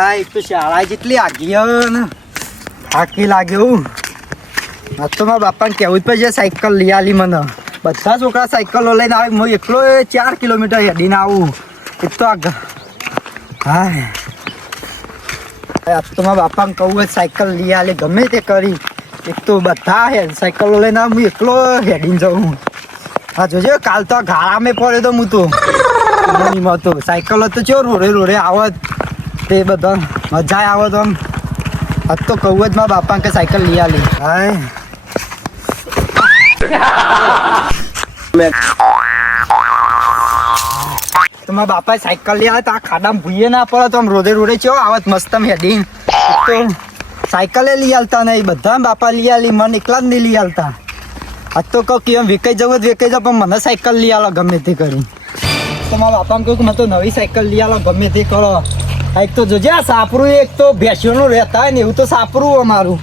હા એક તો શાળા જેટલી આગી ને થાકી લાગ્યું. આ તો મારા બાપાને કહેવું જ પડશે સાયકલ લઈ આલી મને. બધા છોકરા સાયકલો લઈને આવે, હું એકલો 4 કિલોમીટર હેડીને આવું. એક તો હા આ તો મારા બાપાને કહું સાયકલ લઈ આલે ગમે તે કરી. એક તો બધા સાયકલો લઈને આવે, હું એકલો હેડીને જાઉં. હા જોજે કાલ તો ગાળામાં પડ્યો તો હું તો સાયકલ તો ચો રોડે રોડે આવત તે બધા મજા આવત આમ. આજ તો કહું જ મારા બાપાને કે સાયકલ લઈ આલી. હા તો મારા બાપાએ સાયકલ લઈ આવે તો આ ખાડામાં ભૂઈએ ના પડે તો આમ રોડે રોડે ચો આવત મસ્ત આમ હેડીને. તો સાયકલે લઈ આલતા નહીં, બધા બાપા લઈ આલી, મને એકલા જ નહીં લઈ આલતા. આજ તો કહું કે એમ વેકાઈ જવું જ વેકાઈ જાવ પણ મને સાયકલ લઈ આલો ગમે તે કરી. તો મારા બાપાને કહું કે મને તો નવી સાયકલ લઈ આલો ગમે તે કરો. એક તો જોજે આ સાપરું એક તો ભેંસીઓનું રહેતા હોય ને એવું તો સાપરું અમારું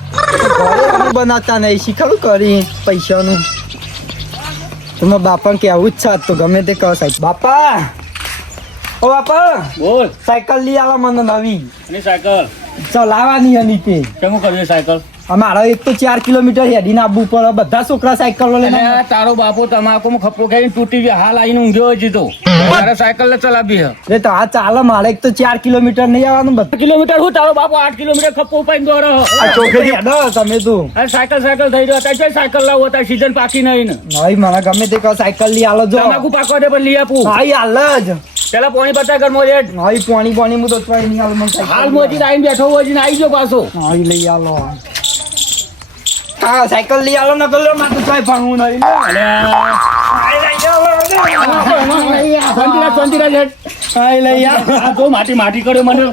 ઘરે બનાવતા નહીં શીખડું કરી પૈસાનું. તો મારા બાપાને કહેવું જ છે તો ગમે તે કરો સાહેબ. બાપા ઓ બાપા બોલ. સાયકલ લઈ આલો મને નવી. અને સાયકલ ચલાવવાની એની તે કેમ કર્યું સાયકલ? અમારા એક તો 4 કિલોમીટર હેડીને આવવું પડે. બધા છોકરા સાયકલો લઈને અને તારો બાપો તમાકુમાં ખપ્પો ખાઈને તૂટી ગયો, હાલ આવીને ઊંઘ્યો હોય જીતો. તારે સાયકલ ને ચલાવી હે એટલે તો આ ચાલે મારે એક તો 4 કિલોમીટર નહીં આવવાનું. બધા કિલોમીટર હું તારો બાપો 8 કિલોમીટર ખપ્પો પાઈને દોડો. આ છોકરી હેડો તમે તું. અરે સાયકલ સાયકલ થઈ રહ્યો અત્યારે સાયકલ લાવો અત્યારે સીઝન પાકી નહીં ને. નહીં મને ગમે તે કહો સાયકલ લઈ આલો જો. તમાકુ પાકવા દે પણ લઈ આપું. હા હાલ જ પેલા પોણી બતા ઘરમાં રેડ. હા પાણી પાણી હું તો ટ્રાય નહીં આલો મને હાલ મોજી આવીને બેઠો હોય ને આવી ગયો પાછો. હા લઈ આલો. હા સાયકલ લઈ આલો ને કલો માં તો ટ્રાય ભણવું નહીં ને. શાંતિરાજ હેડ. હા લઈ આલો. આ જો માટી કર્યો મને.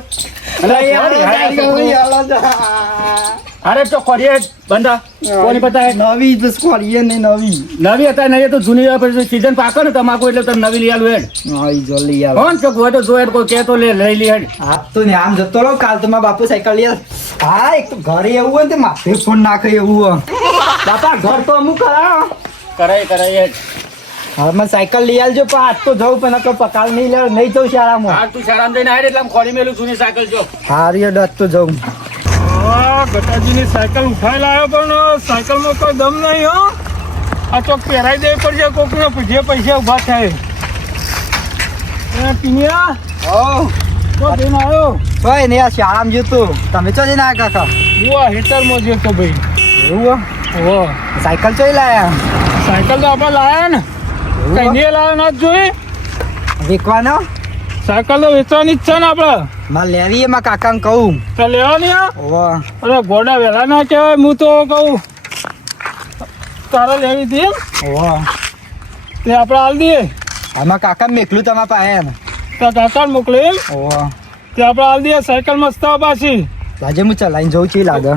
અરે તો કરીએ બંધા કોની પતા નવી બસ કરીએ ને નવી નવી હતા નહીં તો જૂની પછી સીઝન પાકે ને તમાકુ એટલે તમે નવી લઈ આલું હેડ. હા જો લઈ આલો. કોણ ચોક હોય તો જો કોઈ કે તો લઈ લે હેડ. હા તો ને આમ જતો રહો કાલ તો મારા બાપુ સાયકલ લઈ આલ. હા એક તો ઘરે એવું હોય ને માથે ફોન નાખે એવું. બાપા ઘર તો અમુક કરાય હેડ. હવે મને સાયકલ લઈ આલજો પણ આજ તો જવું પણ પકાલ નહીં લે નહીં જવું શાળામાં. હા તું શાળામાં જઈને હેડ એટલે આમ ખોરી મેલું જૂની સાયકલ જો. હારી આજ તો જવું. ગટાજીની સાયકલ ઉઠાઈ લાવ્યો પણ સાયકલમાં કોઈ દમ નહીં હો. આ ચોક પહેરાઈ દેવી પડશે કોકને જે પૈસા ઉભા થાય. પિનિયા તો જઈને આવ્યો. કોઈ નહીં આ શાળામાં જતું. તમે ચો જઈને આવ્યા કાકા? હું આ હેટરમાં જતો ભાઈ. એવું હો સાયકલ ચોઈ લાયા? સાયકલ તો આપણે લાયા ને કઈ નહીં લાવ્યા ના જોઈ. વેચવાનો? સાયકલ તો વેચવાની જ છે ને આપણે. મારે લેવી એમાં કાકાને કહું. તો લેવાની આ. ઓહ અરે ગોડા વહેલા ના કહેવાય. હું તો કહું તારે લેવી હતી ઓહ તે આપણે હાલ દઈએ. આમાં કાકા મેકલું તમારા પાસે ને તો કાકા મોકલે ઓહ તે આપણે હાલ દઈએ. સાયકલ મસ્ત પાછી આજે હું ચલાવીને જઉં છું લાગે.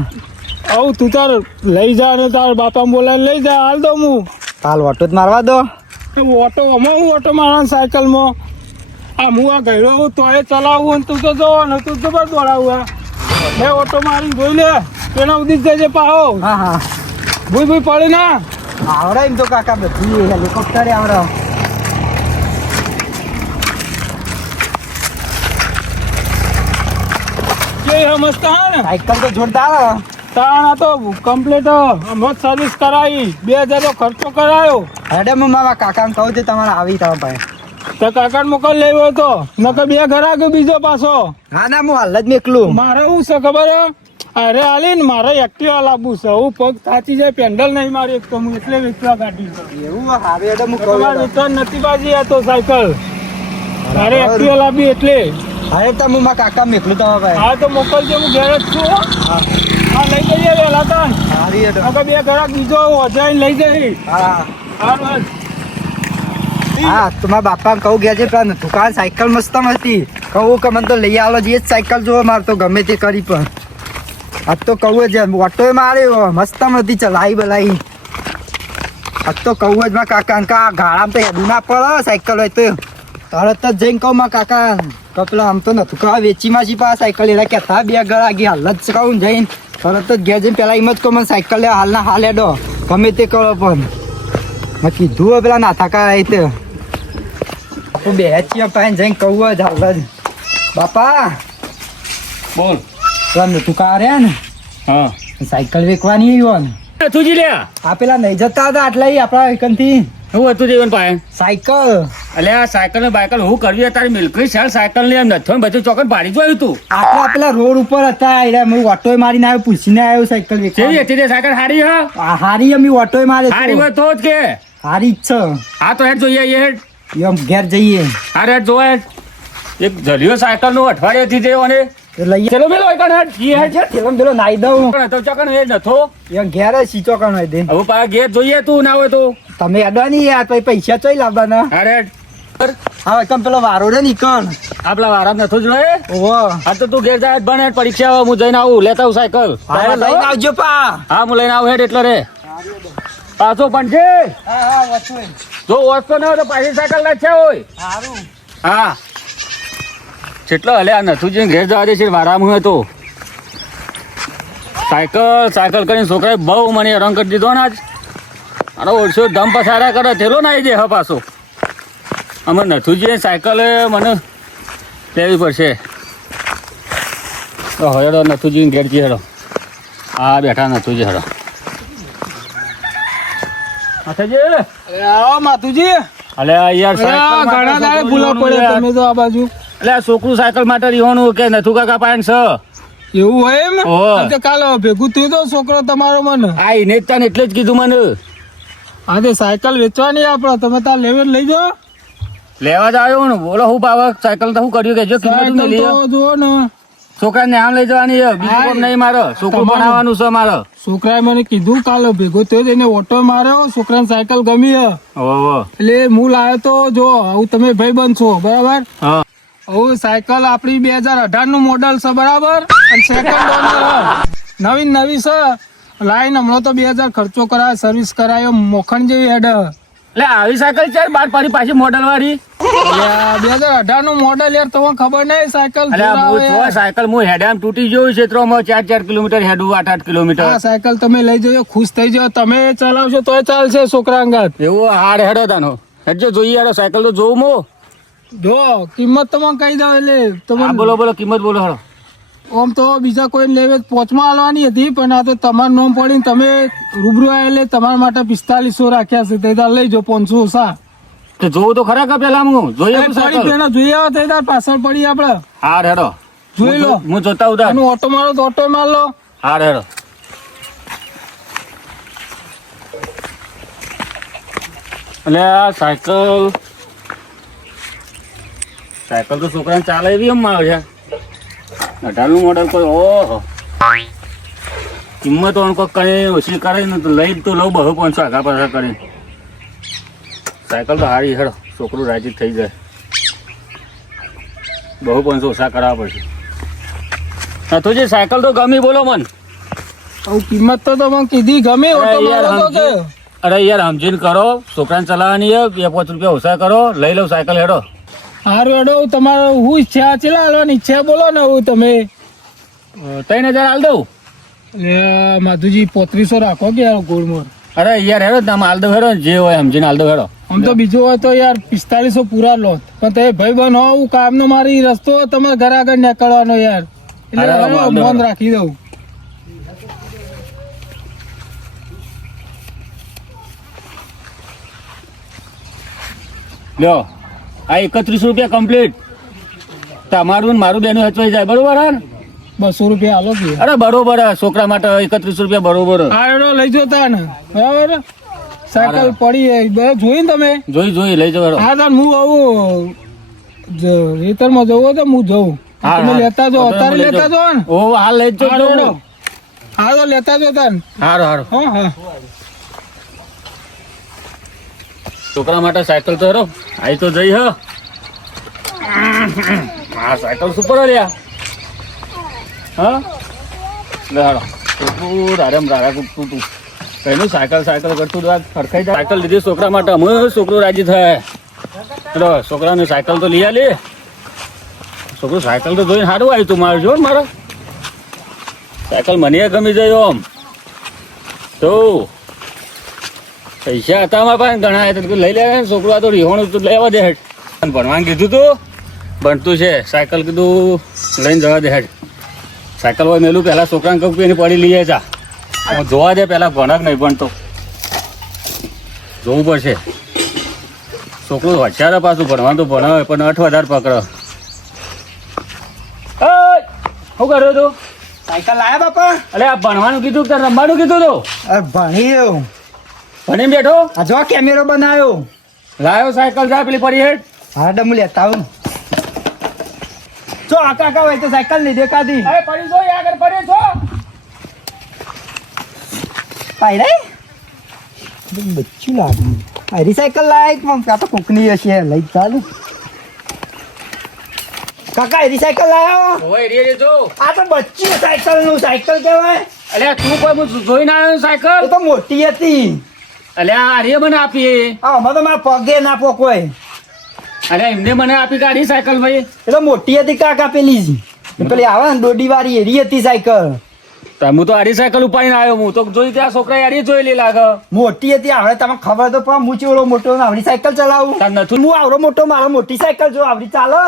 આવું તું તાર લઈ જા ને તાર બાપા બોલાવીને લઈ જા. હાલ દઉં હું કાલ ઓટો જ મારવા દો. ઓટો અમારું હું ઓટો મારા સાયકલમાં આ હું આ ગયો હું તોય ચલાવું ને તું તો જો ને તું જબર દોડાવું. મેં ઓટો મારીને જોઈ લે તેના ઉદી જ જજે પાહો. હા હા ભૂઈ પડી ના આવડે એમ તો કાકા બધી હેલિકોપ્ટર આવડે. કે મસ્ત હા ને સાયકલ તો જોરદાર. તાણા તો કમ્પ્લીટ મસ્ત સર્વિસ કરાવી. 2000 નો ખર્ચો કરાયો. હેડે હું મારા કાકાને કહું છું તમારે આવી તમારા પાસે. તો કાકા મોકલ લેવો હતો નકર 2 ઘર આગળ બીજો પાછો. હા ના હું હાલ જ મેકલું. મારે શું છે ખબર અરે હાલી ને મારે એક્ટિવા લાવવું છે. હું પગ થાચી જાય પેન્ડલ નહીં મારી એક તો હું એટલે વેચવા કાઢી છે. એવું હારું હેડે હું તમારે કહું. વેચવા નથી બાજી આ તો સાયકલ મારે એક્ટિવા લાવવી એટલે. અરે તો હું મારા કાકા મેકલું તમારા પાસે. હા તો મોકલજો હું ઘેર જ છું. હા લઈ જઈએ વહેલા તન હારી હેડે. આગળ 2 ઘરાક બીજો વધારીને લઈ જઈ. હા હા હા તો મારા બાપાને કહું ગયા છે પણ દુકાન સાયકલ મસ્ત હતી. કહું કે મને તો લઈ આવો જે સાયકલ જોવો મારે તો ગમે તે કરી પણ આજ તો કહું જ ઓટો માર્યો મસ્ત હતી ચલાવી બલાવી. આજ તો કહું જ મારા કાકાને કા ગાળામાં તો હેડું ના પડે સાયકલ હોય તો તરત જ જઈને કહું મારા કાકા કપલા આમ તો નથી કહા વેચીમાં છી પા સાયકલ એના કહેતા 2 ગળા ગઈ હાલ જ કહું જઈને તરત જ ઘેર જઈને પેલા એમ જ કહું મને સાયકલ લે હાલના હાલ હેડો ગમે તે કરો પણ મેં કીધું પેલા ના થાકા તે બે છીએ પાસે જઈને કહું જ હાલ જ. બાપા બોલ. પેલા નથુકા રહ્યા ને હા. સાયકલ વેચવાની આવ્યો ને તુજી લ્યા. આ પેલા નહીં જતા હતા આટલા આપણા એકનથી હું હતું જીવન પાસે. સાયકલ અલે આ સાયકલ ને બાયકલ હું કરવી તારી મિલકરી ચાલ સાયકલ ને નથો ને બધું ચોકન પાડી જોયું તું. આટલા પેલા રોડ ઉપર હતા એટલે હું ઓટોય મારીને આવ્યો પૂછીને આવ્યો સાયકલ કેવી વેચવા હતી તે સાયકલ હારી હા હારી અમે ઓટોય મારે હારી હોય તો જ કે હારી જ છે હા તો હેડ જોઈએ હેડ એમ ઘેર જઈએ હા હેડ જોવા એક જલિયો સાયકલ નું અઠવાડિયેથી જે અને એ લઈએ ચલો મેલો એકણ હેડ જી હેડ પેલો પેલો નાઈ દઉં પણ તો ચોકન હેડ નથો એમ ઘેર જ સીચો કણ હોય દે હવે પા ઘેર જોઈએ તું ના હોય તો તમે અડવા નહીં યાર પછી પૈસા ચોઈ લાવવાના હા હેડ હા એકદમ પેલો વારો રે નીકળ આપલા વારામ નથો જોઈએ ઓહો હા તો તું ઘેર જાય ભણ હેડ પરીક્ષા આવે હું જઈને આવું લેતા આવું સાયકલ હા લઈને આવજો પા હા હું લઈને આવું હેડ એટલે રે પાછો પણ છે હા હા વચ્ચે જો વસ્તુ ન હોય તો પાછી સાયકલ નાખ્યા હોય સારું હા કેટલો હલે આ નથું જઈને ઘેર જવા દે છે વારામાં હતો સાયકલ કરીને છોકરાએ બહુ મને હેરાન કરી દીધો ને આજ અરે ઓછો ધમ પસારા કરે થેલો નાઈ દે હ પાછો અમે નથુજી સાયકલ મને લેવી પડશે તો હેડો નથુજી ઘેર જી હેડો હા બેઠા નથુજી હેડો માથાજી અરે આવો માતુજી અલે યાર અરે આ ઘણા દાડે ભૂલા પડે તમે તો આ બાજુ એટલે આ છોકરું સાયકલ માટે રીવાનું કે નથુ કાકા પાયન છે એવું હોય એમ ઓહો. આ તો કાલે ભેગું થયું તો છોકરો તમારો મને આ એને જ તને એટલે જ કીધું મને હા તે સાયકલ વેચવાની આપડે તમે તાર લેવે લઈ જાઓ લેવા જ આવ્યો ને બોલો હું પાવા સાયકલ તો હું કર્યું કે જો કિંમત સાયકલ નહીં તો જુઓ ને છોકરાને આમ લઈ જવાની છે બીજું હા, કોમ નહીં મારો છોકરું તમારું. બનાવવાનું છે મારો છોકરાએ મને કીધું કાલે ભેગો થયો તો એને ઓટો માર્યો છોકરાને સાયકલ ગમી હે ઓહો એટલે હું લાવ્યો તો જો હું તમે ભાઈ બનશો બરાબર હા હવે સાયકલ આપણી 2018 નું મોડલ છે બરાબર અને સેકન્ડ ઓનર નવી નવી છે લાઈન હમણાં તો 2000 ખર્ચો કરાયો સર્વિસ કરાયો મોખણ જેવી હેડ એટલે આવી સાયકલ છે બાર પાડી પાછી મોડલ વાળી 2018 નું મોડલ યાર તમને ખબર નહીં સાયકલ એટલે જોર આવે હું યાર. સાયકલ હું હેડામ તૂટી ગયું ક્ષેત્રોમાં 4 કિલોમીટર હેડું 8 કિલોમીટર આ સાયકલ તમે લઈ જજો ખુશ થઈ જાઓ તમે ચલાવશો તોય ચાલશે છોકરા અંગત એવું હાડ હેડો તાનો હેડજો જોઈએ હેડો સાયકલ તો જોઉં મો જો કિંમત તમને કહી દઉં એટલે હા તમે બોલો કિંમત બોલો હેડો આમ તો બીજા કોઈ લેવે પોચમાં આલવાની હતી પણ આ તો તમારું નામ પડીને તમે રૂબરૂ આયા એટલે તમારા માટે 4500 રાખ્યા છે તે તાર લઈ જાઓ 500 ઓછા તો જોવું તો ખરા કે પેલા હું જોઈએ હું પડી સાયકલ પેલા જોઈ આવો તે તાર પાછળ પડી આપડે હાડ હેડો જોઈ લો હું જોતા ઉતાર એનું ઓટો મારો તો ઓટો માર લો હાડ હેડો એટલે આ સાયકલ તો છોકરાને ચાલે એવી એમ આવે છે 18 નું મોડલ કોઈ ઓહો કિંમત કોઈ કરે ઓછી કરે ને તો લઈ તો લઉં બહુ 500 આગા પાછા કરે સાયકલ તો હારી હેડો છોકરું રાજી થઈ જાય બહુ 500 ઓછા કરાવવા પડશે નથું જે સાયકલ તો ગમી બોલો મન હવે કિંમત તો તમે કીધી ગમે ઓટો મારો તો કે અરે યાર સમજીને કરો છોકરાને ચલાવવાની છે 2-5 રૂપિયા ઓછા કરો લઈ લઉં સાયકલ હેડો હારું હેડો તમારો હું ઈચ્છા ચેલા હાલવાની ઈચ્છા બોલો ને હું તમે 3000 હાલ દઉં એટલે માધુજી 3500 રાખો કે યાર ગોળમોર અરે યાર હેડો તમે હાલ દો હેડો જે હોય સમજીને હાલ દો હેડો આમ તો બીજું હોય તો યાર 4500 પૂરા લો પણ તમે ભાઈ બન હો હું કામનો મારી રસ્તો તમારે ઘર આગળ નીકળવાનો યાર એટલે હાલો, હાલો, વાંધો મન નહીં. રાખી દઉં લ્યો આ 31 રૂપિયા કમ્પ્લીટ તમારું ને મારું બેનું હચવાઈ જાય બરોબર હે ને? 200 રૂપિયા હાલો કે અરે બરોબર હે. છોકરા માટે 31 રૂપિયા બરોબર હે. આ હેડો લઈ જતા ને બરાબર સાયકલ પડી હે. બધા જોઈ ને તમે જોઈ લઈ જાવ હેડો. હા તાર હું આવું રેતરમાં જવું હોય તો હું જઉં હા, તમે હા. લેતા જો હવે અત્યારે હું લઈ લેતા જો ને ઓ હાલ લઈ જ હાલો, હેડો. જાઉં. હા તો લેતા જો તાર હારું હા હા છોકરા માટે સાયકલ તો હેરો આઈ તો જઈ હ આ સાયકલ સુપર લ્યા હા લે હાલો તું રારેમ રારા કૂદતું તું કઈનું સાયકલ કરતું તું આ ફરખાઈ જાય સાયકલ લીધી છોકરા માટે અમે છોકરો રાજી થાય ચલો છોકરાને સાયકલ તો લઈ આલી છોકરું સાયકલ તો જોઈને સારું આવ્યું તું મારું જો ને મારો સાયકલ મને ગમી જાય આમ તો પૈસા હતા મારા પાસે ઘણા હતા તો લઈ લે છોકરું આ તો રીહોણું તું લેવા દે હેઠ ભણવાનું કીધું તું ભણતું છે સાયકલ કીધું લઈને જવા દે હેઠ સાયકલ હોય મેલું પહેલા છોકરાને કહું કે એની પડી લઈએ જા હું જોવા દે પહેલા ભણક નહીં ભણતો જોવું પડશે છોકરું હોશિયાર પાછું ભણવાનું તો ભણાવે પણ 8 વધારે પકડો શું કર્યો તું સાયકલ લાયા બાપા અરે આ ભણવાનું કીધું કે રમવાનું કીધું તું અરે ભણી રહ્યો ભણીને બેઠો આ જો કેમેરો બનાવ્યો લાયો સાયકલ જા પેલી પડી હેઠ હા ડમુ લેતા આવું જો કાકા હોય તો સાયકલ નહીં દેખાતી અરે પડી જો આગળ પડી જો પાઈ રે બચ્ચું લાગે આ રિસાયકલ લાયક પણ આ તો કોકની હશે લઈ ચાલુ કાકા રિસાયકલ લાયો ઓય રે જો આ તો બચ્ચું સાયકલ નું સાયકલ કહેવાય અલ્યા તું કોઈ હું જોઈને આવ્યો સાયકલ એ તો મોટી હતી અલ્યા આર્ય મને આપી આ અમે તો મારા પગે ના પોકોય અરે એમને મને આપી કાઢી સાયકલ ભાઈ એ તો મોટી હતી કાકા પેલી જ પેલી આવે ને દોડી વાળી એરી હતી સાયકલ હું તો આરી સાયકલ ઉપાડીને આવ્યો હું તો જોઈ ત્યાં છોકરા આરી જોયેલી લાગે મોટી હતી હવે તમને ખબર તો પણ હું ચેવડો મોટો ને આવડી સાયકલ ચલાવું તાર નથી હું આવડો મોટો મારો મોટી સાયકલ જો આવડી ચાલો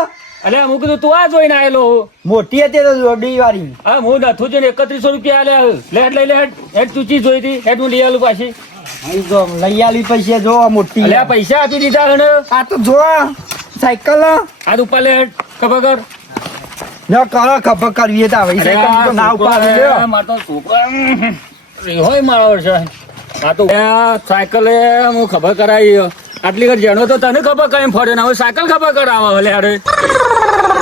અલ્યા હું કીધું તું આ જોઈને આવેલો મોટી હતી તો દોડી વાળી હા હું નથું જોઈને 3100 રૂપિયા આલ્યા લેટ લઈ લે હેડ ચૂચી જોઈ હતી હેડ હું લઈ આલું પાછી અહીં જો લઈ આલી પૈસા જો મોટી અલ્યા પૈસા આપી દીધા હને આ તો જો સાયકલ આ ઉપર લે હેડ ખબર કર ન કરો ખબર કરવી તો આવડી સાયકલ તો ના ઉપાડી લ્યો મારો તો છોકરો હોય મારો વર્ષે આ તો સાયકલ હું ખબર કરાવી આટલી ઘર જેનો તો તને ખબર કઈ ફરે ને હવે સાયકલ ખબર કરાવો હલે અરે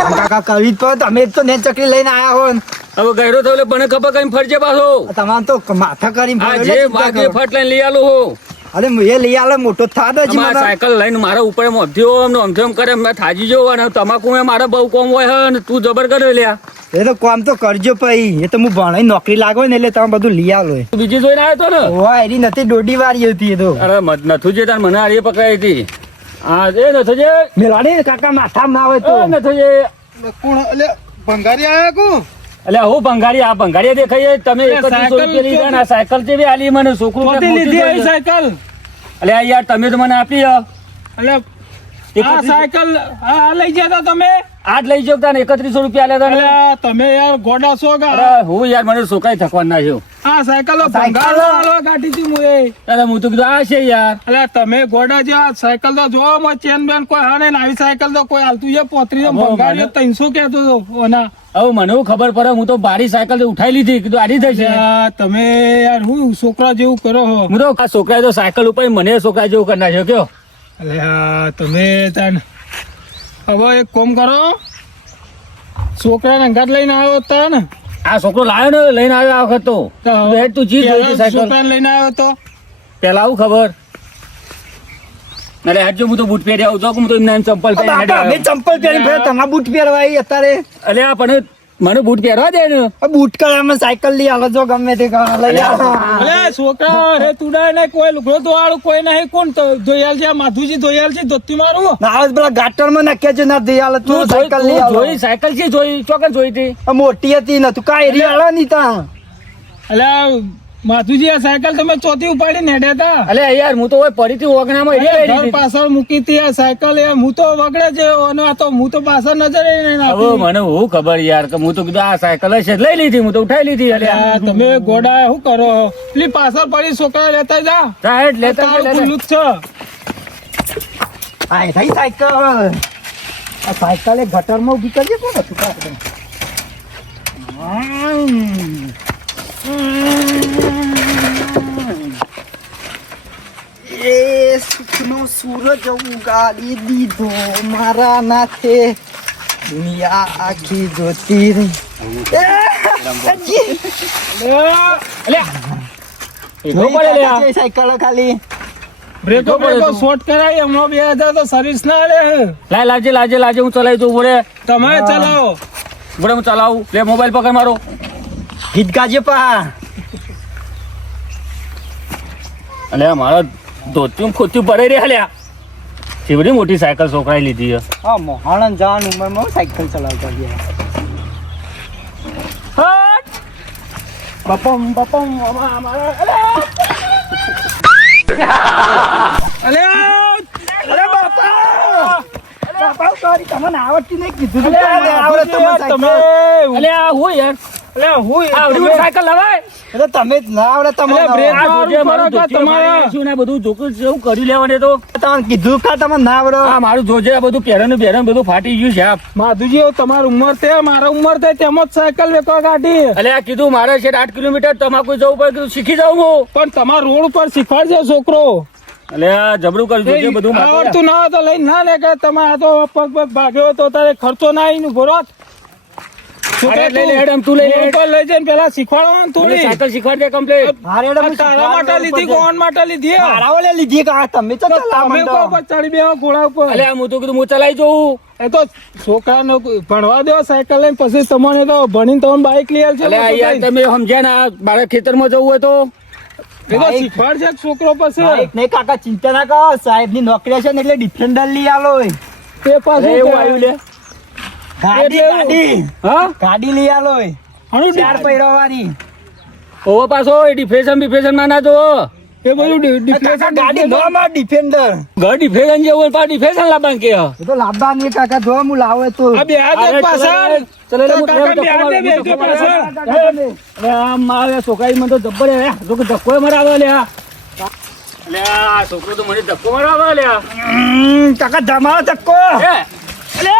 કાકા કરવી તો તમે તો ને ચકરી લઈને આયા હો ને. હવે ગયરો તો મને ખબર કઈ ફરજે પાછો તમારે તો માથા કરીને આ ફરે જે ને વાગે ચિંતા કરો. ફટ લઈને લઈ આલું હો અરે હું એ લઈ આલે મોટો થાદ જ તમારા મને. સાયકલ લઈને મારા ઉપર અમથેમ કરે મેં થાજી જવો અને તમાકુ મેં મારા બહુ કોમ હોય હે ને તું જબર કરે લ્યા એ તો કામ તો કરજો પછી એ તો હું ભણાઈ નોકરી લાગો ને એટલે તમે બધું લઈ આલો તું બીજી જોઈને આવ્યો તો ને ઓવા એરી નથી દોડી વાળી હતી એ તો અરે નથું જે તાર મને આરી પકડાઈ હતી હા એ નથું જે મેલાડી કાકા માથામાં ના આવે તો નથું જે કોણ એટલે ભંગારી આયા કો એટલે હું ભંગારી દેખાય તમે 3100 રૂપિયા લીધા ને આ સાયકલ જેવી આલી મને છોકરું પોતે લીધી આવી સાયકલ એટલે યાર તમે તો મને આપી એટલે આ સાયકલ આ લઈ ગયા તા તમે આજ લઈ જાવ તાને 3100 રૂપિયા લેતા ને એટલે તમે યાર ગોડા છો કા અરે હું યાર મને છોકરાઈ થકવાન ના છે આ સાયકલ ભંગાર વાળો ગાડી થી મુએ અરે હું તો કીધું આ છે યાર એટલે તમે ગોડા જે આ સાયકલ તો જોવા માં ચેન બેન કોઈ હા ને આવી સાયકલ તો કોઈ હાલતું છે પોતરી હવે ભંગારી મને- 300 કહેતો હતો ઓના હવે મને એવું ખબર પડે હું તો બારી સાયકલ ઉઠાઈ લીધી કીધું આડી થઈ છે આ તમે યાર હું છોકરા જેવું કરો હો હું તો આ છોકરાએ તો સાયકલ ઉપર મને છોકરા જેવું કરી નાખ્યો કયો એટલે આ તમે તાન હવે એક કોમ કરો છોકરાને અંગાત લઈને આવ્યો તા ને આ છોકરો લાવ્યો ને લઈને આવ્યો આ વખત તો હેડ તું ચીજ જોઈ હતી સાયકલ છોકરાને લઈને આવ્યો તો પેલા આવું ખબર અરે હેડ જો હું તો બૂટ પહેરી આવું તો હું તો એમને એમ ચંપલ પહેરી બાપા અમે ચંપલ પહેરી ફરે તમારા બૂટ પહેરવાય અત્યારે અલે આ પણ મને બૂટ પહેરવા દે ને આ બૂટ કરામાં સાયકલ લઈ આવો જો ગમે તે કરો, લઈ આવો અલે છોકરા રે તુડાય ને કોઈ લુગડો તો વાળું કોઈ નહીં કોણ તો ધોયાલ છે માધુજી ધોયાલ છે ધોતી મારું ના આવે પેલા ગાટર માં નાખ્યા છે ના દઈ આલે તું સાયકલ લઈ આવો જોઈ સાયકલ છે જોઈ ચોકન જોઈ હતી આ મોટી હતી ને તું કાંઈ એરી આલે ની તા અલે માધુજી આ સાયકલ તમે ચોથી ઉપાડી નેડ્યા તા અલે યાર હું તો ઓય પડીથી ઓગણામાં એરી લઈ ઘર લીધી પાછળ મૂકી હતી આ સાયકલ એ હું તો વગડે છે અને આ તો હું તો પાછળ નજર એ નહીં હવે નાખી. મને હું ખબર યાર કે હું તો કીધું આ સાયકલ હશે લઈ લીધી હું તો ઉઠાઈ લીધી અલે આ તમે ગોડા શું કરો પેલી પાછળ પડી છોકરા લેતા જા સાહેબ લેતા તારું જા, ખુલ્લું જ છે આ થઈ સાયકલ આ સાયકલ એ ગટર માં ઉભી કરજે કોણ હતું કાકા એ સુખનો સૂરજ ઉગાડી દીધો મારા નાથે દુનિયા આખી જોતી રહી એ, હજી. અલે એટલો પડે લે આ. જોઈ સાયકલ ખાલી બ્રેકો બ્રેકો શોર્ટ કરાય એમાં 2000 તો સર્વિસ ના લે લાજે હું ચલાવી દઉં બોલે તમે ચલાવો બોલે હું ચલાવું લે મોબાઈલ પકડ મારો ગીત ગાજે પા અલે મારા ધોતિયું ખોત્યું પડે રે હલ્યા કેવડી મોટી સાયકલ છોકરાએ લીધી છે હા મોહાણન જવાનું ઉંમરમાં સાયકલ ચલાવતા ગયા હટ! બપમ બપમ અમારા અલે અરે બાપા બાપા સોરી તમને આવડતી નહીં કીધું તું અલે કે આવડે આવડે તમને તમે સાયકલ. અલે આ હું યાર એટલે હું આ આવડી મોટી સાયકલ લવાય એટલે તમે જ ના આવડે અરે બ્રેક તમારે આ જોજે, મારું મારું ધોતિયો તમારે. ફાડી શું ને બધું જોકું જેવું કરી લેવાને તો તમને કીધું કા તમે ના આવડે આ મારું જોજે આ બધું પહેરણ બધું ફાટી ગયું છે આ. માધુજી તમારી ઉંમર છે મારા ઉંમર છે તેમ જ સાયકલ વેચવા કાઢી એટલે આ કીધું મારે છે 8 કિલોમીટર તમાકુ જવું પડે કીધું શીખી જાઉં હું. પણ તમારા રોડ ઉપર શીખવાડજો છોકરો એટલે આ જબરું કરી જોજે બધું માથે. આવડતું ના હોય તો લઈને ના લે કે તમે આ તો પગ પગ ભાગ્યો તો તારે ખર્ચો ના આવીને ભરોત અરે લઈ લે હેડ, આમ તું લઈ લે. રોડ પર લઈ જઈને પેલા શીખવાડવાનું મને થોડી સાયકલ શીખવાડ દે complete. હારે એટલે આ હું તારા માટે લીધી કોણ માટે લીધી મારા ઓલે લીધી કા તમે તો ચલાવવા તમે માંડો. કો પર ચડી બેહો ઘોડા ઉપર એટલે આ હું તો કીધું હું ચલાવી જોઉં. એ તો છોકરાને ભણવા દો સાયકલ લઈને પછી તમને તો ભણીને તમને બાઇક લઈ આવશે એટલે આ યાર તમે સમજ્યા ને આ મારે ખેતરમાં જવું હોય તો એ તો શીખવાડશે જ છોકરો પછી બાઈક નહીં કાકા ચિંતા ના કરો સાહેબ ની નોકરી છે ને એટલે ડિફેન્ડર લઈ આલો તે પાછું એટલે એવું આવ્યું લે. ગાડી એટલે એવું. ગાડી હા ગાડી લઈ આલો આનું 4 પૈરાવાળી ઓવો પાછો ડિફ્રેશન માં ના જોવો. એ બધું કાકા ગાડી લો માં ડિફેન્ડર ઘર ડિફ્રેશન જેવું હોય પણ ડિફ્રેશન લાવવાનું કે એ તો લાવવાની કાકા જો હું લાવે તો આ બે હાથ પાછળ ચલો એટલે હું કાકા બે હાથે ધક્કો બેસજો મારું. પાછળ. અરે આમ મારે છોકરાએ મને તો જબ્બર હે જો કે ધક્કો મરાવે લે આ. એટલે આ છોકરો તો મને ધક્કો મરાવે લે આ. કાકા ધમાવો ધક્કો એ, અલે,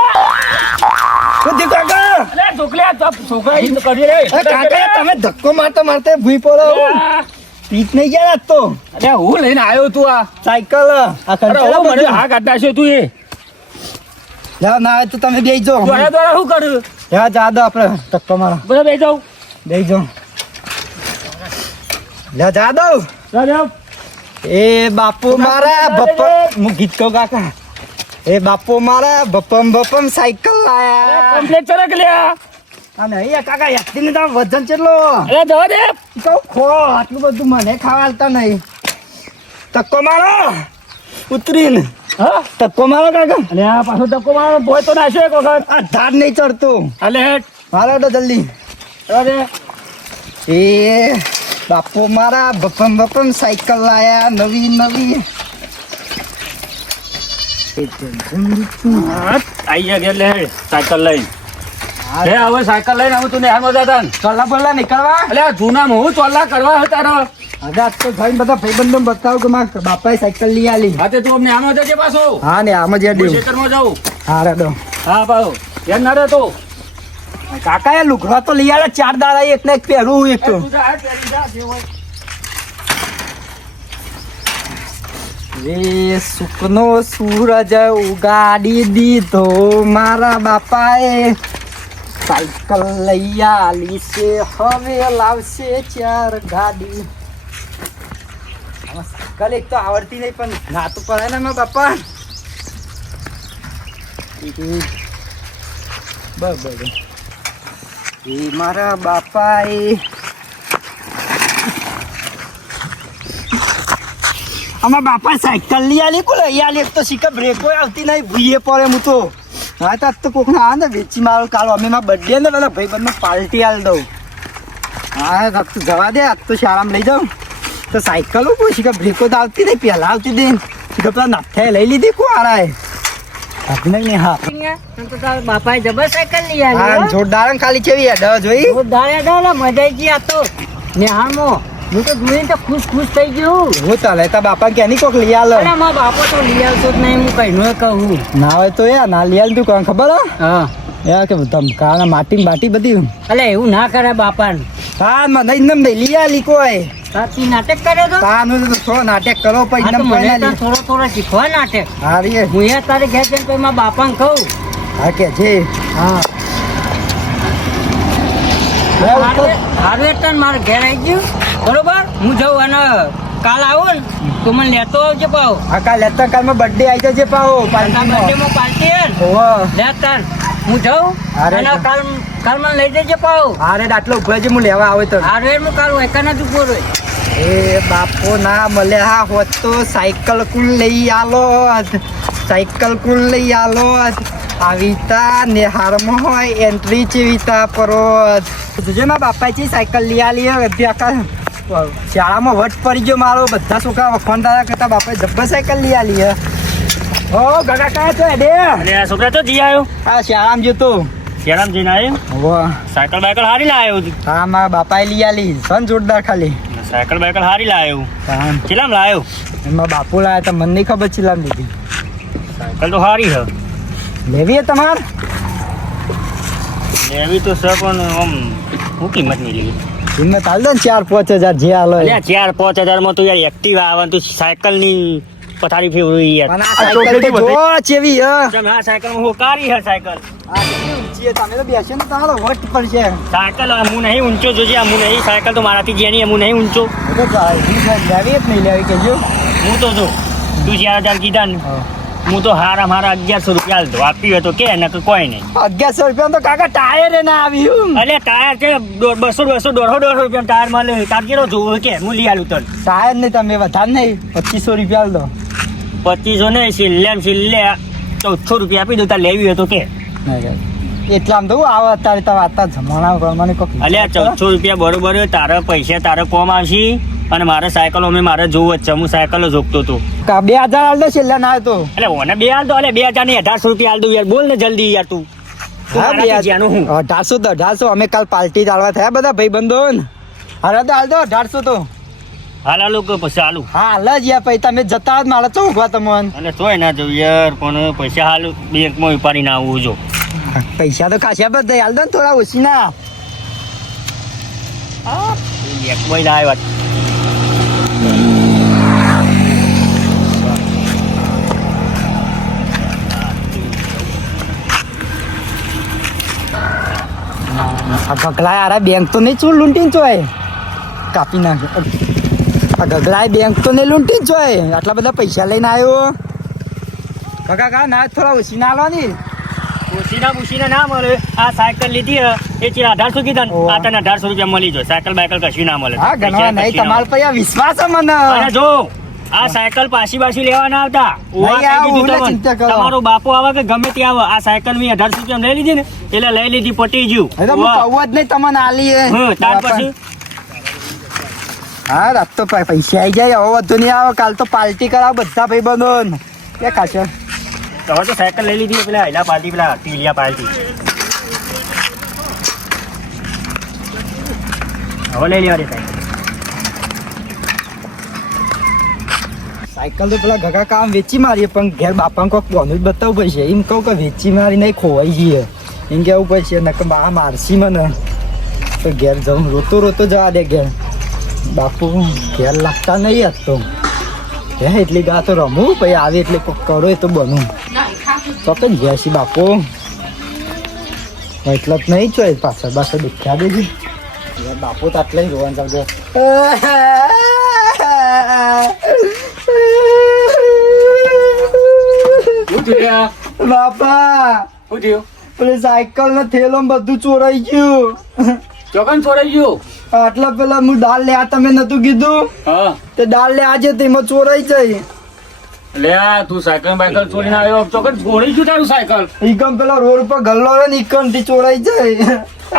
બુદ્ધિ કાકા અલે, છોકરી આ છોકરા ઈ કરી રે. એ કાકા તમે ધક્કો મારતા મારતા ભૂઈ પડો પીત નહીં ગયા આજ તો અરે હું લઈને આવ્યો તું આ. સાયકલ આ અરે કંટાળા હવે મને બધું. હા કાઢતા છે તું એ. જા ના આવે તો તમે બેસજો દોડા દોડા શું કર્યું? જા જા દો આપણે ધક્કો મારો બધા બેસી જાઉં. બેસજો જા જા દો રાજા, એ બાપુ મારા બપ્પમ હું ગીત કહું કાકા એ બાપુ મારા બપમ સાયકલ લાયા કમ્પ્લેટ ચરક લ્યા. અને અહીંયા કાકા યાત્રીને તો વજન કેટલો અરે જવા દે. કહું ખો આટલું બધું મને ખાવા આલતા નહીં ધક્કો મારો ઉતરીને હા ધક્કો મારો કાકા અને આ પાછો ધક્કો મારો ભોય તો નાખ્યો એક વખત. આ ધાર નહીં ચડતું અલે હેઠ. મારો તો જલ્દી જવા દે. એ બાપુ મારા બપમ સાયકલ લાયા નવી નવી હા, આઈ ગયા ઘેર લે હેડ. સાયકલ લઈને હે હવે સાયકલ લઈને હવે તું નેહારમાં જતા ને. ચોલા બોલા નીકળવા અલે આ જૂનામાં હું ચોલ્લા કરવા હતા તારો. હવે આજ તો ભાઈ બધા ભાઈબંધો બતાવું કે મારા બાપાએ સાયકલ લઈ આલી હા તે તું અમને આમાં જજે પાછો. હા ને આમ જ હું યાદ ખેતરમાં જાઉં. હા રેડો હા પાછો ધ્યાન ના રહેતો. કાકા એ લુગડા તો લઈ આલે 4 દાડા એક ને એક પહેરું એક તો તું જા, હેડ, પહેરી જા, જે હોય. એ સુખનો સૂરજ ઉગાડી દીધો મારા બાપાએ સાયકલ લઈ આલી છે હવે લાવશે 4 ગાડી હવે સાયકલ એક તો આવડતી નહીં પણ ના તો પડે ને મારા બાપા બરાબર એ મારા બાપાએ અમારા બાપા સાયકલ લઈ આલી કોલે લઈ આલી એક તો શીખા બ્રેકો આવતી નહીં ભૂઈએ પડે હું તો હા તો આજ તો કોક ના આવે ને વેચી મારો કાલ અમે મારા બર્થડે ને પેલા ભાઈ બંધ પાર્ટી આલ દઉં હા કાક તું જવા દે આજ તો શાળામાં લઈ જાઉં તો સાયકલ કોઈ શીખા બ્રેકો તો આવતી નહીં પહેલા આવતી હતી શીખા પેલા નાથે લઈ લીધી કોરાએ આપને ને હા તો તારા બાપાએ જબર સાયકલ લઈ હા આવી જોરદાર ખાલી કેવી હેડ જોઈ દાડે દાડે મજા આવી ગઈ આ તો નેહાળમાં હું તો જોઈને તો ખુશ થઈ ગયું હું ચાલે તા બાપા કેની કોક લઈ આલો અરે મારા બાપો તો લઈ આવતો જ નહીં હું કઈ કહું ના હોય તો યાર ના લઈ આલ તું કોણ ખબર હો હા યાર કે ધમકાના માટી બાટી બધી અલે એવું ના કરે બાપાને હા મને ઇન્દમ દઈ લઈ આલી કોઈ સાચી નાટક કરે તો તાનું તો છો નાટક કરો હા પછી તો ઇન્દમ મને કોઈ તો થોડો થોડો શીખવા નાટક હા રે હું યાર તારે ઘેર જઈને પછી મારા બાપાને કહું હા કે છે હા હાર્વેસ્ટર મારે ઘેર આવી ગયું બરોબર હું જાઉં અને કાલ આવું ને તો મને લેતો આવજે પાવ હા કાલ લેતા કાલમાં બર્થડે આવી જશે પાહો પાર્ટીનો બર્થડેમાં પાર્ટી હે ને ઓહો લેતા હું જાઉં અરે અને કાલ કાલ મને લઈ જજે પાવ હા રે આટલો ઉભો છે હું લેવા આવે તો હાર્વેર માં કાલ વેકાના જ ઉભો રહ્યો એ બાપો ના મળે હા હોત તો સાયકલ કુલ લઈ આલો સાયકલ કુલ લઈ આલો આવીતા નેહારમાં હોય એન્ટ્રી ચેવીતા પરોત જોજે મારા બાપાએ સાયકલ લઈ આલી આખા શાળામાં વટ પડી ગયો મારો બધા છોકરા વખોન તારા કરતા બાપાએ જબ્બર સાયકલ લઈ આલી ઓ કાકા કાયા તો હેડે અલે આ છોકરા તો જી આવ્યો. આ શાળામાં જતો શેરામ જઈને આવ્યો હોવે. સાયકલ બાયકલ હારી લાવ્યો તું હા મારા બાપાએ લઈ આલી સન જોરદાર ખાલી. સાયકલ બાયકલ હારી લાવ્યો હા. કેટલામ લાવ્યો એમાં બાપુ લાયા તો મને નહીં ખબર ચીલામ લીધી. સાયકલ તો હારી છે લેવી હે તમાર? એવી તો છે પણ આમ શું કિંમત મિલી કિંમત હાલ દો ને 4-5 હજાર જે હાલો એ. અલ્યા 4-5 હજારમાં તો યાર એક્ટિવા આવે તું સાયકલની પથારી ફેરવી યાર પણ આ સાયકલ તો જો ચેવી હે. તમે આ સાયકલમાં હું કારી છે સાયકલ આ કેટલી ઊંચી હે, તમે તો બેસ્યો ને તમારો વટ પડશે. સાયકલ હું નહીં ઊંચો જોજે હું નહીં સાયકલ તો મારાથી જેની હું નહીં ઊંચો એ તો લેવી જ નહીં લેવી કહેજો. હું તો જો તું 4000 કીધા ને હું તો હારા મારા 1100 રૂપિયા હાલ દો આપી હોય તો કે ન કોઈ નહીં 1100 રૂપિયા તો કાકા ટાયર એ ના આવ્યું. અલે ટાયર છે 200 રૂપિયા ટાયર મળે તાર કેરો જોવો કે હું લઈ આલું તને ટાયર નહીં તમે વધારે નહીં 2500 રૂપિયા આલ દો. 2500 ને છેલ્લે 1400 રૂપિયા આપી દો તાર લેવી હોય તો કે એટલામાં તો આવે અત્યારે તો વાત જમાણા પ્રમાણે કોક અલ્યા 1400 રૂપિયા બરોબર હોય તારા પૈસા તારે કોમ આવશે અને મારે સાયકલો અમે મારે જોવું જ છે હું સાયકલો જોગતો હતો 2000 આલ દો છેલ્લા ના તો. એટલે ઓને 2 હાલ દો અલે 2000 ને 1800 રૂપિયા હાલ દઉં યાર બોલ ને જલ્દી યાર તું હા, મારાથી જ્યાંનું હું 1800 તો 1800 અમે કાલ પાર્ટી ચાલવા થયા બધા ભાઈબંધો ને. હાલ તો હાલ દો 1800 તો. હાલ હાલું કે પછી હાલું હા હાલ જ યાર પછી તમે જતા જ મારે ચોખવા તમને. અને તોય ના જવું યાર પણ પૈસા હાલ બેંકમાં ઉપાડીને આવવું જો પૈસા તો ખાસા બધા હાલ દો ને થોડા ઓછી ના. બેંકમાં લાવ્યા આ ગગલા યાર બેંક તો નહીં ચૂર લૂંટીને ચોય કાપી નાખે. આ ગગલાએ બેંક તો નહીં લૂંટીને ચોય આટલા બધા પૈસા લઈને આવ્યો. કાકા કા ના થોડા ઓછી ના આલો ની. પૂછીને ના મળે આ સાયકલ લીધી હે, એ ચીર 1800 કીધા ને ઓહ. આ તને 1800 રૂપિયા મળી જાય સાયકલ બાયકલ કશું ના મળે હા ગણવા નહીં તમારા પર યાર વિશ્વાસ છે મને. અને જો આ સાયકલ પાછી લેવા ના આવતા નહીં આવું, કીધું ઓલા તમને. ચિંતા કરો. તમારો બાપો આવે કે ગમે તે આવે આ સાયકલ મેં 1800 રૂપિયા લઈ લીધી ને એટલે લઈ લીધી પટી ગયું હવે તો હું ઓહ. કહું જ નહીં તમને આલી એ. હં, ત્યાર પછી હા રાત તો પૈસા આવી જાય હવે વધુ નહીં આવે. કાલ તો પાર્ટી કરાવ બધા ભાઈબંધો ને. કે કાચો હવે તો સાયકલ લઈ લીધી પેલા હેલા પાર્ટી પેલા ટીલિયા પાર્ટી હવે લઈ લેવા દે સાયકલ સાયકલ તો પેલા ઘગા કામ વેચી મારીએ પણ ઘેર બાપાને કોઈક બોનું જ બતાવવું પડશે. એમ કહું કે વેચી મારી નહીં ખોવાઈ જઈએ એમ કેવું પડશે નકર બા મારસી મને તો ઘેર જવું રોતો જવા દે ઘેર. બાપુ ઘેર લાગતા નહીં આજ તો હે એટલી ગા તો રમું પછી આવે એટલે કોક કરો એ તો બનું તો કઈ ગયા છીએ બાપુ એટલા જ નહીં ચોય પાછળ પાછળ દેખ્યા દેજે બાપુ તો આટલે રોવાનું ચાલશે. શું થયું બાપા શું થયું પેલી સાયકલ ને થેલો ને બધું ચોરાઈ ગયું. ચોકન છોડાઈ ગયું આટલા પેલા હું દાળ લે આ તમે નતું કીધું હા તે દાળ લે આજે તેમાં ચોરાઈ જાય. લે તું સાયકલ બાયકલ ચોરીને આવ્યો ચોકન છોડી ગયું તારું સાયકલ ઈકમ પેલા રોડ ઉપર ગલ્લો રે ને ઈકમ થી ચોરાઈ જાય.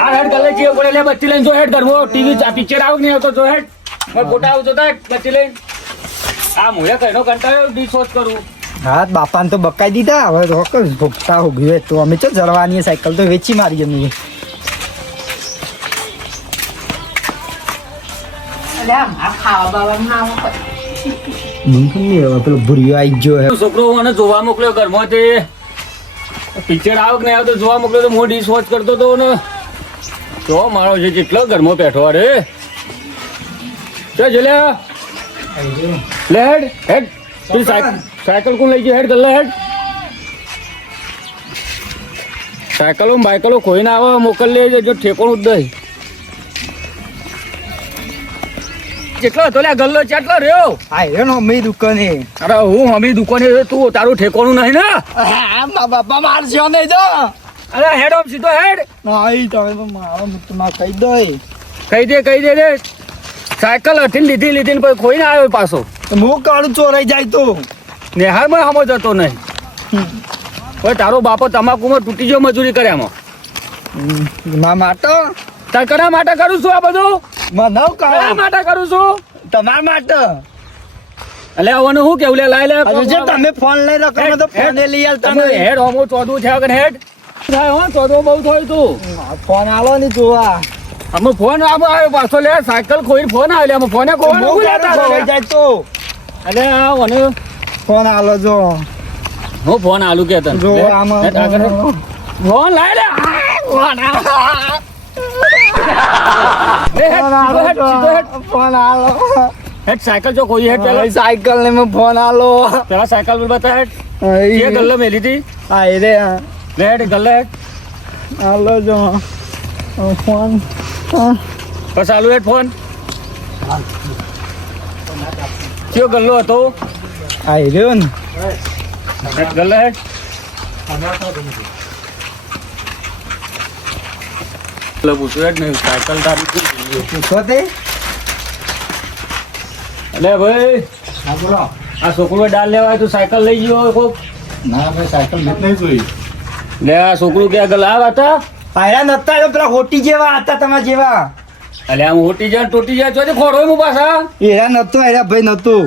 આ હેડ ગલે જે પડે લે બત્તી લઈને જો હેડ કરવો ટીવી પિક્ચર આવ નહીં આવતો જો હેડ મને ફોટા આવતો તા બત્તી લઈને આ મુએ કઈનો કંટાળ્યો ડીશ વોશ કરું હા બાપાને તો બકાઈ દીધા હવે રોક ભોગતા હો ગયું તો અમે ચો જરવાની સાયકલ તો વેચી મારી અમે. પેલો ભૂરિયો આવી ગયો હે. છોકરો મને જોવા મોકલ્યો ઘરમાં તે પિક્ચર આવ કે નહીં આવતો જોવા મોકલ્યો તો હું ડીશ વોચ કરતો હતો ને તો મારો છે કેટલો ઘરમાં બેઠો અરે જો લે લે હેડ હેડ તું સાયકલ કોણ લઈ ગયો હેડ ગલ્લા હેડ સાયકલો બાયકલો ખોઈને આવે મોકલ લે જો ઠેકોણું જ દઈ જેટલો હતો લે ગલ્લો ચાટલો રહ્યો હા રે નો મે દુકાને. અરે હું હમી દુકાને તું તારું ઠેકોણું નહીં ને હા મા બાપા મારજો નહીં જો. અરે હેડ ઓફ સીધો હેડ નહીં તમે તો મારો મુતમાં કહી દો. કહી દે રે સાયકલ હઠીને લીધી ને પછી ખોઈને આવ્યો પાછો હું કાળું ચોરાઈ જાય તો નેહારમાં હમો જતો નહીં હવે તારો બાપો તમાકુમાં તૂટી ગયો મજૂરી કર્યામાં મા માટો તાર કના માટે કરું છું આ બધું મને કના માટે કરું છું તમારા માટે. એટલે આવવાનું શું કેવું લે લાય લે હજુ જે તમે ફોન લઈ રકમ તો ફોને લઈ આલતા તમે નહીં. હેડ હોમો ચોદું થયા કે હેડ થાય હો તો બહુ થયું તું ફોન આલો ને જોવા અમે ફોન આવ્યો પાછો લે સાયકલ ખોઈ ફોન આવ્યો અમે ફોને ખોવાનું હું ક્યારે ખોવાઈ જાય તો અરે આ મને ફોન આલો જો હું ફોન આલુ કે તને જો લે, આમાં હેટ આગળ હેટ. ફોન લાય લે ફોન આ. લે, હેટ, સીધો હેટ, સીધો હેટ. ફોન આલો હેટ સાયકલ જો કોઈ હેટ પેલા સાયકલ ને મેં ફોન આલો પેલા સાયકલ પર બતા હેટ એ ગલ્લો મેલી હતી આઈ રે લે હેટ ગલ્લો હેટ આલો જો ફોન બસ આલુ હેટ ફોન કયો ગલ્લો હતો આઈ રહ્યો ને હેટ ગલ્લો હેટ એટલે પૂછ્યું હેટ નહીં સાયકલ તારી પૂછો તે અલે ભાઈ હા બોલો આ છોકરું ડાલ લેવાય તું સાયકલ લઈ ગયો કોક ના મેં સાયકલ નહીં જોઈ લે આ છોકરું ક્યાં ગલાવ હતા પાયરા નતા તો પેલા હોટી જેવા હતા તમારા જેવા અલે આમ હોટી જાય ટોટી જાય ચોથી ખોડો હું પાછા એરા નતું એરા ભાઈ નતું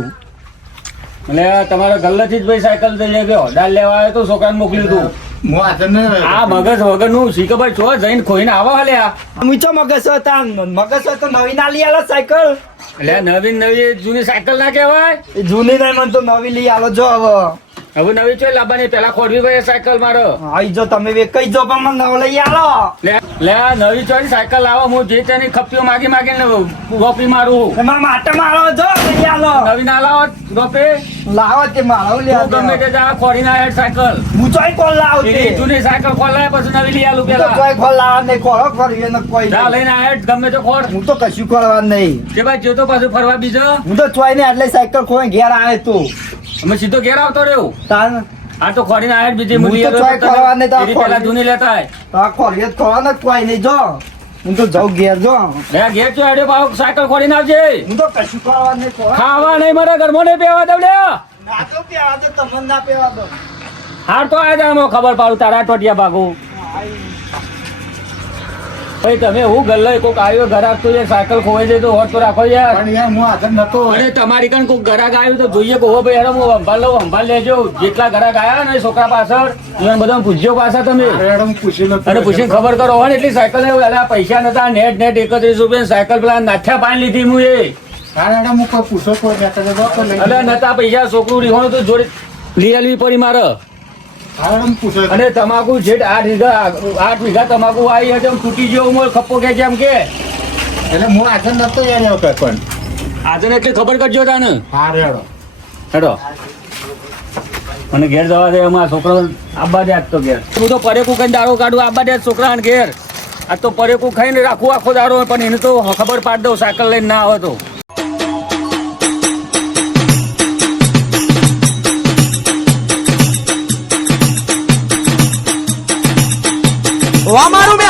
એટલે તમારા ગલ્લાથી જ ભાઈ સાયકલ લઈ ગયો ડાલ લેવા આવ્યો તો છોકરાને મોકલ્યું તું હું આજે ને આ મગજ વગર નું શીખબર છો જઈને ખોઈને આવા હાલ્યા મીચો મગજ હતા મગજ તો નવી ના લઈ આલો સાયકલ એટલે નવી નવી જૂની સાયકલ ના કહેવાય એ જૂની નહીં મને તો નવી લઈ આલો જો હવે હવે નવી ચોય લાવવાની પેલા ખોડવી ભાઈ સાયકલ મારો આઈ જો તમે કઈ જો પણ મને નવો લઈ આલો લે આ નવી ચોય સાયકલ લાવો હું જે તેની ખપ્પીઓ માગી માગીને ગોપી મારું તમારા માટે મારો જો લઈ આલો નવી ના લાવો ગોપી લાવો તે મારો લઈ તું ગમે તે જા ખોડી ના હેડ સાયકલ હું ચોય કોલ લાવ તે એની જૂની સાયકલ ખોલાય પછી નવી લઈ આલું હું તો પેલા ચોય કોલ લાવ ને કોળો ફરવી ને કોઈ જા લઈને આ હેડ ગમે તે ખોડ હું તો કશું કરવા નહીં કે ભાઈ જોતો પાછું ફરવા બીજો હું તો ચોય ને એટલે સાયકલ ખોઈ ઘેર આવે તું અમે સીધો ઘેર આવતો રહ્યો તાન આ તો ખોડીને આ હેડ બીજી હું મૂલી તો આવ્યો try તો કરવા નહીં તો આ એની પેલા ખોડી. જૂની લેતા આય. આ ખોરીએ ખોવા ને કોઈ નહીં જો હું તો જાઉં ઘેર જો લે આ ઘેર ચો હેડ્યો પાછો સાયકલ ખોડીને આવજે હું તો કશું કરવા નહીં ખોવા ખાવા નહીં મારા ઘરમાં નહીં પેવા દઉં લે ના તો પેવા દો તમને ના પેવા દો હાર તો આ જામો ખબર પાડું તારા ટોટિયા ભાગું ભાઈ તમે હું ગલ્લો કોક આવ્યો ઘરાક તો એ સાયકલ ખોવાઈ જાય તો હોટ તો રાખો યાર પણ યાર હું આજે નતો અરે તમારી કણ કોક ઘરાક આવ્યું તો જોઈએ કે હો ભાઈ હેડો હું સંભાળ લઉં સંભાળ લેજો જેટલા ઘરાક આવ્યા ને છોકરા પાછળ એને બધા પૂછજો પાછા તમે અરે હું પૂછી લો અને પૂછીને ખબર કરો હો ને એટલી સાયકલ ને અલા પૈસા નતા નેટ 31 રૂપિયા સાયકલ પેલા નાથ્યા પાણી લીધી હું એ અરે હું કોઈ પૂછો કોઈ મેં કહે તો લઈ અલે નતા પૈસા છોકરું રીહોનું તો જોડે લઈ આલવી પડી મારે અરે હું પૂછો અને તમાકુ જેટ 8 વીઘા તમાકુ આવી હતી આમ તૂટી ગયો મોર ખપ્પો કે જેમ કે એટલે હું આજે નતો યાર એવું કઈ પણ આજે ને એટલી ખબર કરજો તાને હા રેડો હેડો મને ઘેર જવા દે એમાં છોકરો આબા દે આજ તો ઘેર હું તો પરેકું કઈ દાડો કાઢું આબા દે છોકરા ઘેર આજ તો પરેકું ખાઈને રાખું આખો દાડો પણ એને તો ખબર પાડ દઉં સાયકલ લઈને ના આવે તો અમારું મેં